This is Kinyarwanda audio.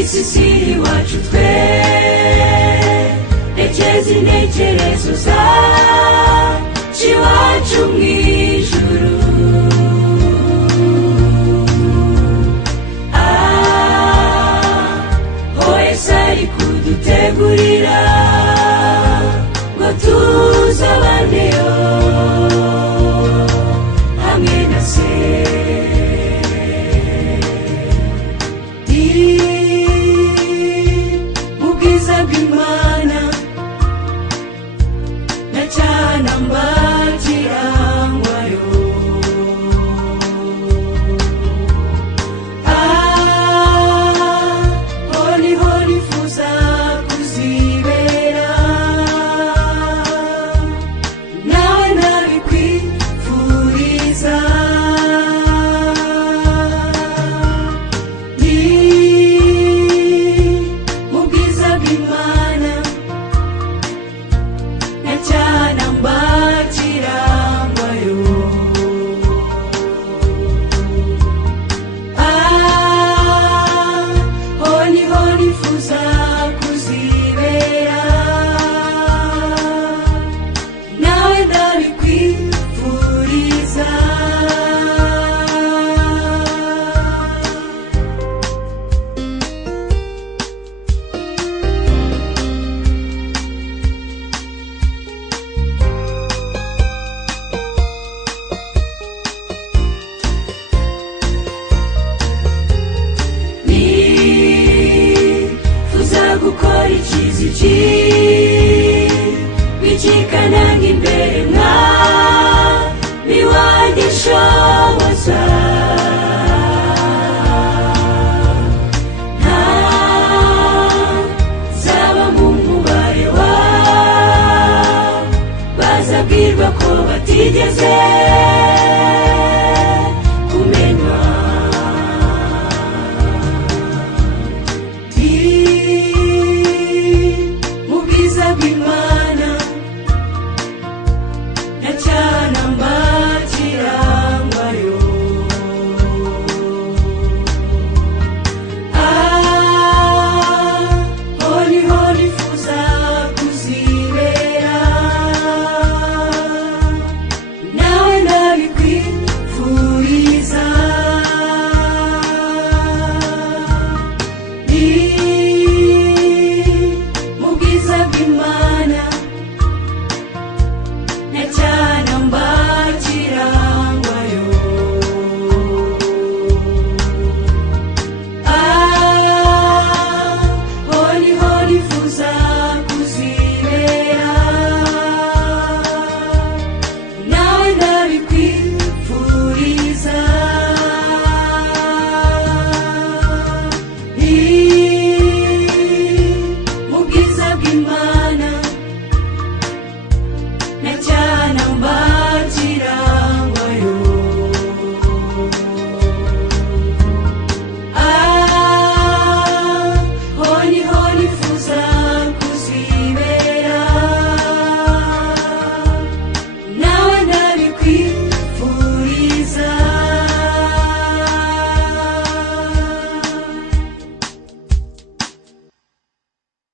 isisiri wacu twe rekeza intekerezo zacu iwacu mw'ijuru. Yesu ari kudutegurira ngo tuzabaneyo hamwe na se. Mu bwiza bw'Imana ndacanambagirangwayo. Niho nifuza kuzibera, nawe ndabikwifuriza. Mu bwiza bw'Imana ndacanambagirangwayo. Niho nifuza kuzibera, nawe ndabikwifuriza. Gukora ikiziki bicikana nk'imbere mwami wanjye shoboza. Ntazaba mu mubare bazabwirwa ko batigeze kumenywa. Mu bwiza bw'Imana